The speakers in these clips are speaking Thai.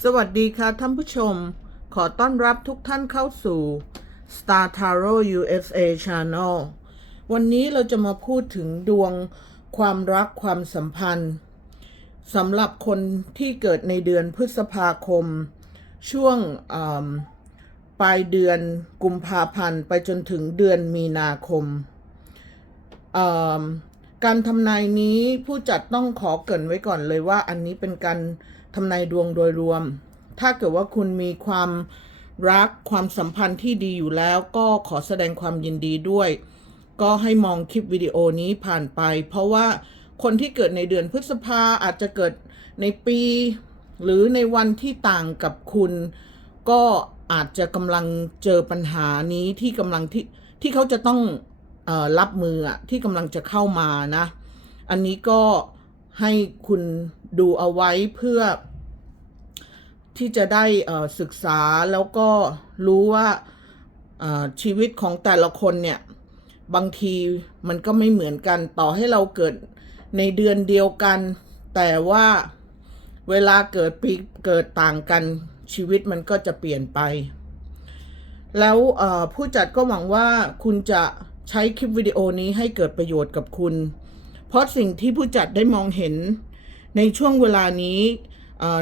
สวัสดีค่ะท่านผู้ชม ขอต้อนรับทุกท่านเข้าสู่ Star Tarot USA Channel วันนี้เราจะมาพูดถึงดวงความรักความสัมพันธ์สำหรับคนที่เกิดในเดือนพฤษภาคม ช่วงปลายเดือนกุมภาพันธ์ ไปจนถึงเดือนมีนาคม การทำนายนี้ผู้จัดต้องขอเกรินไว้ก่อนเลยว่าอันนี้เป็นการ ทำนายดวงโดยรวม ถ้าเกิดว่าคุณมีความรักความสัมพันธ์ที่ดีอยู่แล้วก็ขอแสดงความยินดีด้วย ก็ให้มองคลิปวิดีโอนี้ผ่านไป เพราะว่าคนที่เกิดในเดือนพฤษภาอาจจะเกิดในปี หรือในวันที่ต่างกับคุณ ก็อาจจะกำลังเจอปัญหานี้ที่กำลังที่ที่เขาจะต้องอรับมือที่กำลังจะเข้ามานะ อันนี้ก็ ให้คุณดูเอาไว้เพื่อ ที่จะได้ศึกษาแล้วก็รู้ว่าชีวิตของแต่ละคนเนี่ย บางทีมันก็ไม่เหมือนกันต่อให้เราเกิดในเดือนเดียวกัน แต่ว่าเวลาเกิดปีเกิดต่างกันชีวิตมันก็จะเปลี่ยนไป แล้วผู้จัดก็หวังว่าคุณจะใช้คลิปวิดีโอนี้ให้เกิดประโยชน์กับคุณ เพราะสิ่งที่ผู้จัดได้มองเห็นในช่วงเวลานี้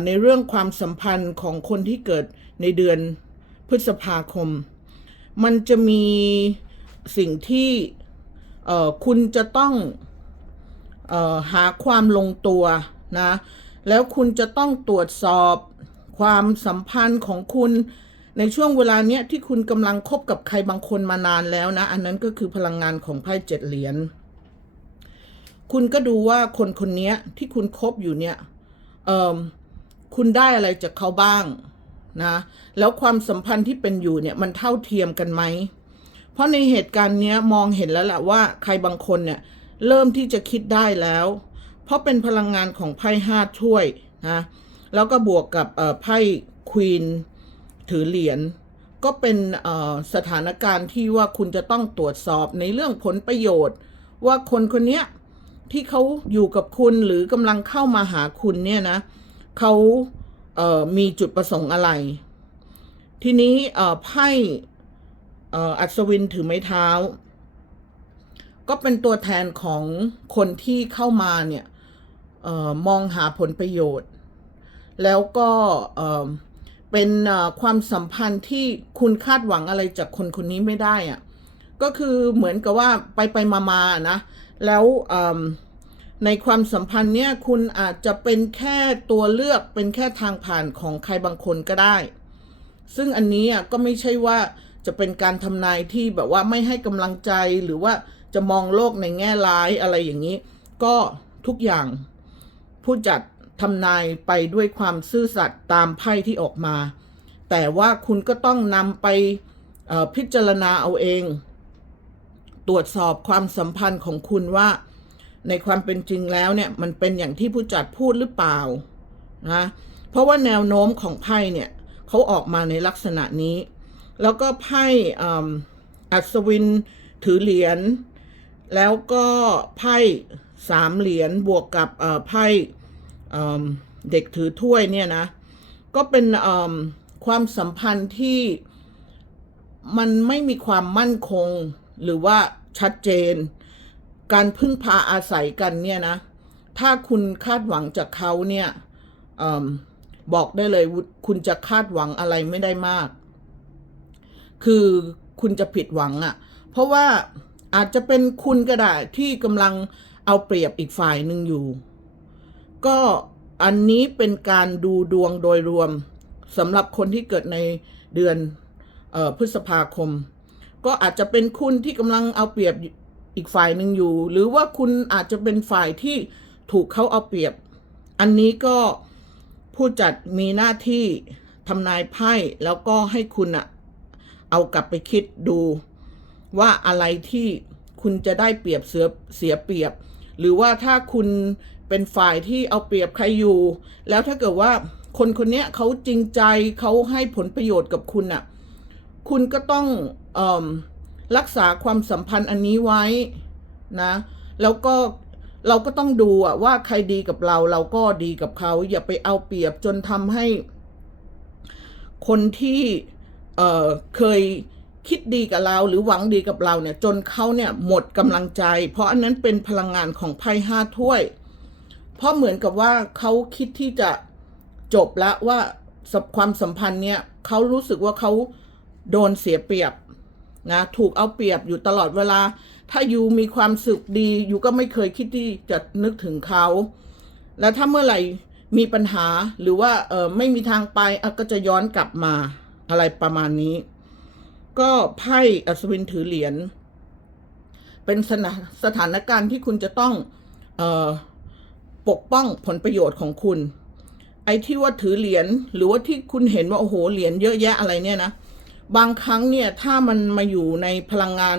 ในเรื่องความสัมพันธ์ของคนที่เกิดในเดือนพฤษภาคม มันจะมีสิ่งที่คุณจะต้องออหาความลงตัวนะ แล้วคุณจะต้องตรวจสอบความสัมพันธ์ของคุณในช่วงเวลาเนี้ยที่คุณกำลังคบกับใครบางคนมานานแล้วนะ อันนั้นก็คือพลังงานของไพ่เจ็ดเหรียญ คุณก็ดูว่าคนคนนี้ที่คุณคบอยู่เนี่ยเออคุณได้อะไรจากเขาบ้างนะแล้วความสัมพันธ์ที่เป็นอยู่เนี่ยมันเท่าเทียมกันไหม เพราะในเหตุการณ์เนี้ยมองเห็นแล้วแหละว่าใครบางคนเนี่ยเริ่มที่จะคิดได้แล้ว เพราะเป็นพลังงานของไพ่ห้าถ้วยนะแล้วก็บวกกับไพ่ควีนถือเหรียญก็เป็นสถานการณ์ที่ว่าคุณจะต้องตรวจสอบในเรื่องผลประโยชน์ ว่าคนคนนี้ ที่เขาอยู่กับคุณหรือกำลังเข้ามาหาคุณเนี่ยนะเขาเอ่อมีจุดประสงค์อะไร ทีนี้เอ่อไพ่เอ่ออัศวินถือไม้เท้า ก็เป็นตัวแทนของคนที่เข้ามาเนี่ยเออมองหาผลประโยชน์ แล้วก็เอ่อเป็นความสัมพันธ์ที่คุณคาดหวังอะไรจากคนคนนี้ไม่ได้อะ ก็คือเหมือนกับว่าไปไปมามานะ แล้วในความสัมพันธ์เนี่ยคุณอาจจะเป็นแค่ตัวเลือกเป็นแค่ทางผ่านของใครบางคนก็ได้ ซึ่งอันนี้ก็ไม่ใช่ว่าจะเป็นการทำนายที่แบบว่าไม่ให้กำลังใจหรือว่าจะมองโลกในแง่ร้ายอะไรอย่างนี้ ก็ทุกอย่างผู้จัดทำนายไปด้วยความซื่อสัตย์ตามไพ่ที่ออกมา แต่ว่าคุณก็ต้องนำไปพิจารณาเอาเอง ตรวจสอบความสัมพันธ์ของคุณว่า ในความเป็นจริงแล้วเนี่ยมันเป็นอย่างที่ผู้จัดพูดหรือเปล่านะเพราะว่าแนวโน้มของไพ่เนี่ยเขาออกมาในลักษณะนี้ แล้วก็ไพ่อัศวินถือเหรียญแล้วก็ไพ่สามเหรียญบวกกับไพ่เด็กถือถ้วยเนี่ยนะก็เป็นความสัมพันธ์ที่มันไม่มีความมั่นคงหรือว่า ชัดเจน การพึ่งพาอาศัยกันเนี่ยนะ ถ้าคุณคาดหวังจากเขาเนี่ยอบอกได้เลยคุณจะคาดหวังอะไรไม่ได้มาก คือคุณจะผิดหวังอะ่ะ เพราะว่าอาจจะเป็นคุณก็ได้ที่กำลังเอาเปรียบอีกฝ่ายหนึ่งอยู่ ก็อันนี้เป็นการดูดวงโดยรวมสำหรับคนที่เกิดในเดือนออพฤษภาคม ก็อาจจะเป็นคุณที่กำลังเอาเปรียบอีกฝ่ายหนึ่งอยู่ หรือว่าคุณอาจจะเป็นฝ่ายที่ถูกเขาเอาเปรียบ อันนี้ก็ผู้จัดมีหน้าที่ทำนายไพ่แล้วก็ให้คุณอะเอากลับไปคิดดู ว่าอะไรที่คุณจะได้เปรียบเสียเสียเปรียบ หรือว่าถ้าคุณเป็นฝ่ายที่เอาเปรียบใครอยู่ แล้วถ้าเกิดว่าคนคนนี้เขาจริงใจเขาให้ผลประโยชน์กับคุณอะคุณก็ต้อง รักษาความสัมพันธ์อันนี้ไว้นะ แล้วก็เราก็ต้องดูอะว่าใครดีกับเราเราก็ดีกับเขา อย่าไปเอาเปรียบจนทำให้ คนที่เเคยคิดดีกับเราหรือหวังดีกับเราเนี่ย จนเขาเนี่ยหมดกำลังใจ เพราะอันนั้นเป็นพลังงานของไพ่ห้าถ้วย เพราะเหมือนกับว่าเขาคิดที่จะจบแล้วว่าสัมความสัมพันธ์เนี่ยเขารู้สึกว่าเขาโดนเสียเปรียบ นะถูกเอาเปรียบอยู่ตลอดเวลา ถ้ายูมีความสุขดียูก็ไม่เคยคิดที่จะนึกถึงเขา แล้วถ้าเมื่อไหร่มีปัญหาหรือว่าเออไม่มีทางไปก็จะย้อนกลับมาอะไรประมาณนี้ ก็ไพ่อัศวินถือเหรียญเป็นสถาสถานการณ์ที่คุณจะต้องออปกป้องผลประโยชน์ของคุณ ไอ้ที่ว่าถือเหรียญหรือว่าที่คุณเห็นว่าโอ้โหเหรียญเยอะแยะอะไรเนี่ยนะ บางครั้งเนี่ยถ้ามันมาอยู่ในพลังงาน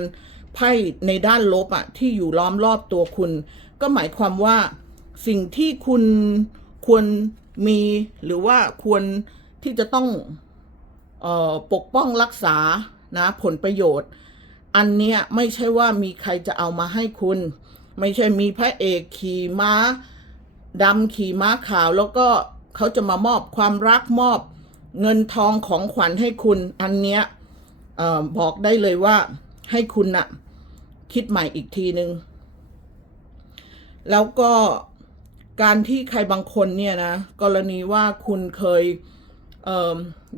ไพ่ในด้านลบอะที่อยู่ล้อมรอบตัวคุณ ก็หมายความว่าสิ่งที่คุณควรมีหรือว่าควรที่จะต้องออปกป้องรักษานะผลประโยชน์ อันเนี้ยไม่ใช่ว่ามีใครจะเอามาให้คุณ ไม่ใช่มีพระเอกขี่ม้าดำขี่ม้าขาว แล้วก็เขาจะมามอบความรักมอบ เงินทองของขวัญให้คุณอันเนี้ยบอกได้เลยว่าให้คุณนะ่ะคิดใหม่อีกทีนึง แล้วก็การที่ใครบางคนเนี่ยนะกรณีว่าคุณเคยเ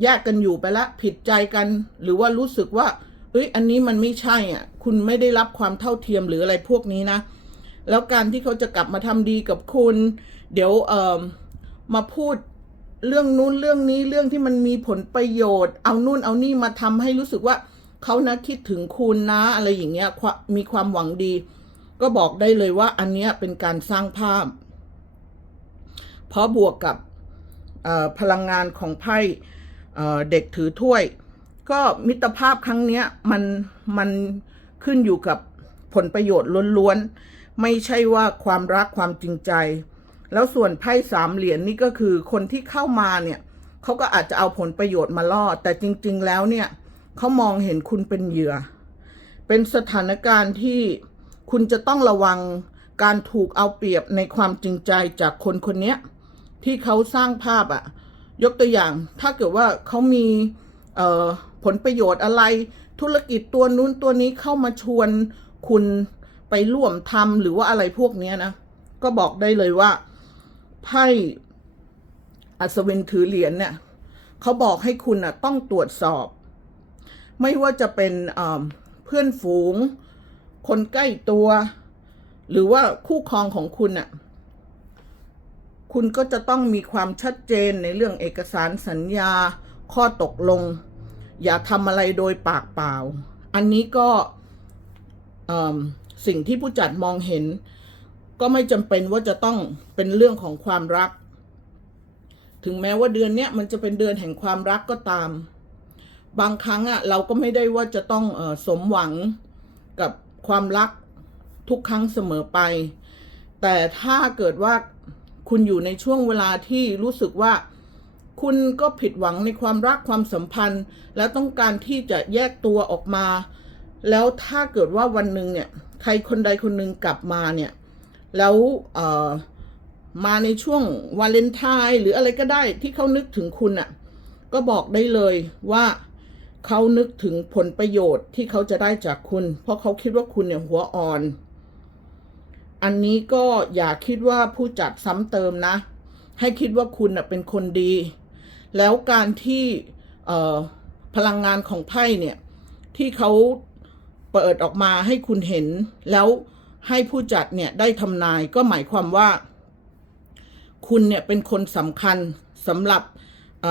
แยกกันอยู่ไปละผิดใจกัน หรือว่ารู้สึกว่าเอ้ยอันนี้มันไม่ใช่อะ คุณไม่ได้รับความเท่าเทียมหรืออะไรพวกนี้นะ แล้วการที่เขาจะกลับมาทำดีกับคุณ เดี๋ยวเมาพูด เรื่องนู้นเรื่องนี้เรื่องที่มันมีผลประโยชน์ เอานู่นเอานี่มาทำให้รู้สึกว่าเขานะคิดถึงคุณนะอะไรอย่างเงี้ยมีความหวังดี ก็บอกได้เลยว่าอันเนี้ยเป็นการสร้างภาพ เพราะบวกกับพลังงานของไพ่เอ่อเด็กถือถ้วย ก็มิตรภาพครั้งเนี้ยมันมันขึ้นอยู่กับผลประโยชน์ล้วนๆ ไม่ใช่ว่าความรักความจริงใจ แล้วส่วนไพ่สามเหรียญนี่ก็คือคนที่เข้ามาเนี่ยเขาก็อาจจะเอาผลประโยชน์มาล่อ แต่จริง ๆ แล้วเนี่ยเขามองเห็นคุณเป็นเหยื่อ เป็นสถานการณ์ที่คุณจะต้องระวังการถูกเอาเปรียบในความจริงใจจากคนคนนี้ที่เขาสร้างภาพอะยกตัวอย่างถ้าเกิดว่าเขามีผลประโยชน์อะไร ธุรกิจตัวนู้นตัวนี้เข้ามาชวนคุณไปร่วมทำหรือว่าอะไรพวกนี้นะ ก็บอกได้เลยว่า ไพ่อัศวินถือเหรียญเนี่ยเขาบอกให้คุณน่ะต้องตรวจสอบ ไม่ว่าจะเป็นเพื่อนฝูง คนใกล้ตัว หรือว่าคู่ครองของคุณน่ะคุณก็จะต้องมีความชัดเจนในเรื่องเอกสารสัญญา ข้อตกลง อย่าทำอะไรโดยปากเปล่า อันนี้ก็สิ่งที่ผู้จัดมองเห็น ก็ไม่จำเป็นว่าจะต้องเป็นเรื่องของความรัก ถึงแม้ว่าเดือนเนี้ยมันจะเป็นเดือนแห่งความรักก็ตาม บางครั้งอะเราก็ไม่ได้ว่าจะต้องออสมหวังกับความรักทุกครั้งเสมอไป แต่ถ้าเกิดว่าคุณอยู่ในช่วงเวลาที่รู้สึกว่า คุณก็ผิดหวังในความรักความสัมพันธ์ แล้วต้องการที่จะแยกตัวออกมา แล้วถ้าเกิดว่าวันหนึ่งเนี่ย ใครคนใดคนหนึ่งกลับมาเนี่ย แล้วมาในช่วงวาเลนไทน์หรืออะไรก็ได้ที่เขานึกถึงคุณอะ่ะ ก็บอกได้เลยว่าเขานึกถึงผลประโยชน์ที่เขาจะได้จากคุณ เพราะเขาคิดว่าคุณเนี่ยหัวอ่อน อันนี้ก็อย่าคิดว่าผู้จัดซ้ำเติมนะ ให้คิดว่าคุณน่ะเป็นคนดี แล้วการที่พลังงานของไพ่เนี่ย ที่เขาเปิดออกมาให้คุณเห็นแล้ว ให้ผู้จัดเนี่ยได้ทำนายก็หมายความว่า คุณเนี่ยเป็นคนสำคัญสำหรับเ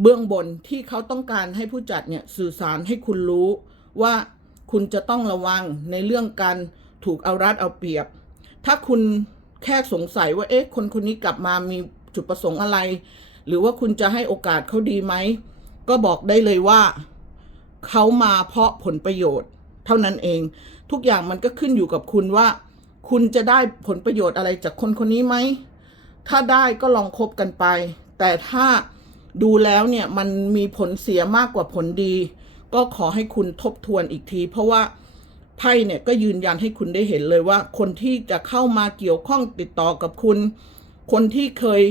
เบื้องบนที่เขาต้องการให้ผู้จัดเนี่ยสื่อสารให้คุณรู้ว่าคุณจะต้องระวังในเรื่องการถูกเอารัดเอาเปรียบ ถ้าคุณแค่สงสัยว่าเอ๊ะคนคนนี้กลับมามีจุดประสงค์อะไร หรือว่าคุณจะให้โอกาสเขาดีไหม ก็บอกได้เลยว่า เขามาเพราะผลประโยชน์ เท่านั้นเอง ทุกอย่างมันก็ขึ้นอยู่กับคุณว่า คุณจะได้ผลประโยชน์อะไรจากคนคนนี้ไหม ถ้าได้ก็ลองคบกันไป แต่ถ้าดูแล้วเนี่ยมันมีผลเสียมากกว่าผลดี ก็ขอให้คุณทบทวนอีกที เพราะว่าไพ่เนี่ยก็ยืนยันให้คุณได้เห็นเลยว่า คนที่จะเข้ามาเกี่ยวข้องติดต่อกับคุณ คนที่เคย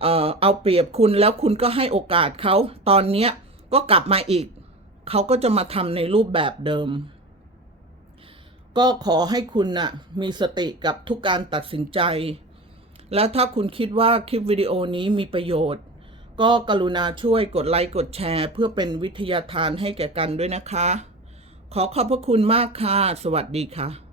เออเอาเปรียบคุณแล้วคุณก็ให้โอกาสเขาตอนเนี้ยก็กลับมาอีก เขาก็จะมาทำในรูปแบบเดิม ก็ขอให้คุณน่ะมีสติกับทุกการตัดสินใจ และถ้าคุณคิดว่าคลิปวิดีโอนี้มีประโยชน์ ก็กรุณาช่วยกดไลค์กดแชร์ เพื่อเป็นวิทยาทานให้แก่กันด้วยนะคะ ขอขอบพระคุณมากค่ะ สวัสดีค่ะ